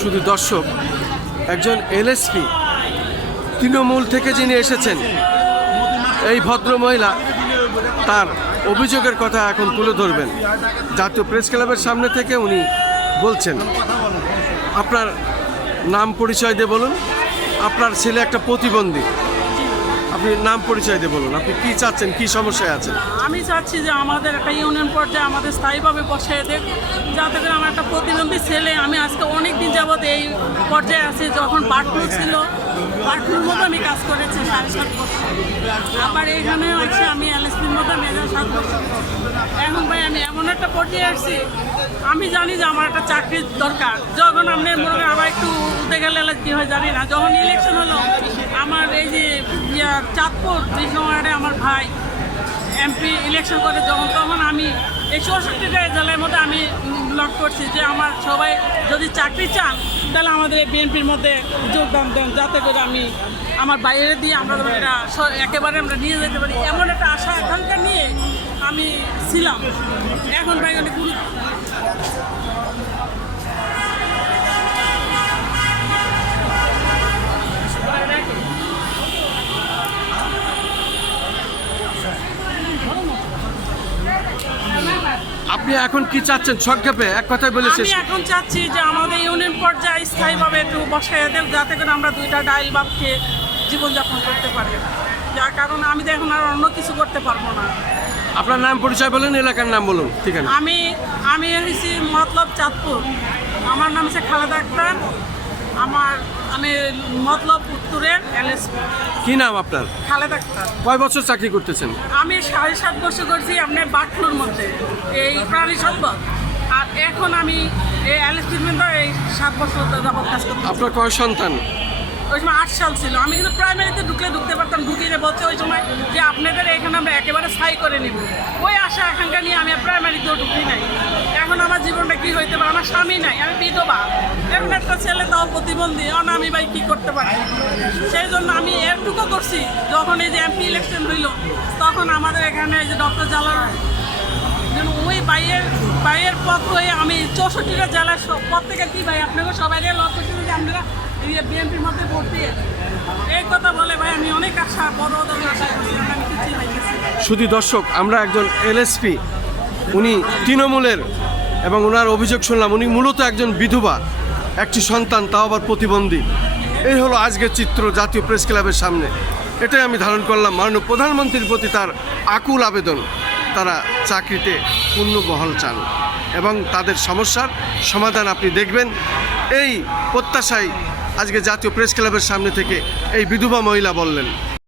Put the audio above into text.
শুধু দর্শক, একজন এলএসপি তৃণমূল থেকে যিনি এসেছেন, এই ভদ্রমহিলা তার অভিযোগের কথা এখন তুলে ধরবেন। জাতীয় প্রেস ক্লাবের সামনে থেকে উনি বলছেন। আপনার নাম পরিচয় দিয়ে বলুন। আপনার ছেলে একটা প্রতিবন্ধী, আপনি নাম পরিচয় দিয়ে বলুন। আপনি কি চাচ্ছেন, কি সমস্যায় আছেন? আমি চাচ্ছি যে আমাদের একটা ইউনিয়ন পর্যায়ে আমাদের স্থায়ীভাবে বসায় দেখ, যাতে করে আমার একটা প্রতিবন্ধী ছেলে, আমি আজকে অনেক দিন যাবৎ এই পর্যায়ে আছি। যখন বাটফ্লু ছিল, বাটফ্লুর মতো আমি কাজ করেছি 7.5 বছর। আবার এইখানে হচ্ছে আমি এলএসপির মতো আমি 7 বছর। এখন ভাই আমি এমন একটা পর্যায়ে আসছি, আমি জানি যে আমার একটা চাকরির দরকার। যখন আপনি মনে করেন আবার একটু উঠে গেলে কী হয় জানি না, যখন ইলেকশন হলো আমার এই যে চাঁদপুর 20 নম্বরে আমার ভাই এমপি ইলেকশন করে যখন, তখন আমি এই 64টা জেলার মধ্যে আমি ব্লক করছি যে আমার সবাই যদি চাকরি চান তাহলে আমাদের বিএনপির মধ্যে যোগদান দেন, যাতে করে আমি আমার বাইরে দিয়ে আমরা এটা একেবারে আমরা নিয়ে যেতে পারি। এমন একটা আশা আকাঙ্ক্ষা নিয়ে আমি ছিলাম। এখন ভাই অনেক আপনি এখন কি চাচ্ছেন সংক্ষেপে এক কথায় বলেছেন? আমি এখন চাচ্ছি যে আমাদের ইউনিয়ন পর্যায়ে স্থায়ীভাবে একটু বসায় দেব, যাতে করে আমরা 2টা ডাইল বাপকে জীবনযাপন করতে পারি। যার কারণে আমি তো এখন আর অন্য কিছু করতে পারবো না। আপনার নাম পরিচয় বলুন, এলাকার নাম বলুন, ঠিক আছে? আমি হয়েছি মতলব চাঁদপুর। আমার নাম হচ্ছে খালেদা আক্তার। আমি মতলব উত্তরের এলএসপি। কি নাম আপনার? খালেদা আক্তার। কয় বছর চাকরি করতেছেন? আমি 7.5 বছর করছি আপনার বাটফ্লুর মধ্যে, এই প্রাণী সম্পদ। আর এখন আমি এই এলএসপির মধ্যে এই 7 বছর যাবত কাজ করছি। আপনার কয় সন্তান? ওই সময় 8 সাল ছিল। আমি কিন্তু প্রাইমারিতে ঢুকতে পারতাম, ঢুকিয়ে বলছে ওই সময় যে আপনাদের এখানে আমরা একেবারে স্থায়ী করে নিব। ওই আশা আকাঙ্ক্ষা নিয়ে আমি প্রাইমারিতেও ঢুকি নাই। এখন আমার জীবনটা কী হইতে পারে? আমার স্বামী নাই, আমি বিধবা। এখন একটা ছেলে তাও প্রতিবন্ধী, আমি ভাই কী করতে পারি? সেই জন্য আমি এরটুকু করছি, যখন এই যে এমপি ইলেকশন হইল তখন আমাদের এখানে এই যে ডক্টর জালাল ওই বাইয়ের পথ হয়ে আমি 64টা জেলার পথ থেকে কী ভাই আপনাকে সবাই লক্ষ্য ছিল যে আপনারা বিএনপির মধ্যে ভোট দিয়ে এই কথা বলে ভাই আমি অনেক আশা বড় আশা করছিলাম, আমি কিছুই পাইতেছি। শুধু দর্শক, আমরা একজন এলএসপি, উনি তৃণমূলের, এবং ওনার অভিযোগ শুনলাম উনি মূলত একজন বিধবা, একটি সন্তান, তাও আবার প্রতিবন্ধী। এই হলো আজকের চিত্র জাতীয় প্রেস ক্লাবের সামনে। এটাই আমি ধারণ করলাম। মাননীয় প্রধানমন্ত্রীর প্রতি তার আকুল আবেদন, তারা চাকরিতে পূর্ণবহাল চান এবং তাদের সমস্যার সমাধান আপনি দেখবেন, এই প্রত্যাশায় আজকে জাতীয় প্রেস ক্লাবের সামনে থেকে এই বিধবা মহিলা বললেন।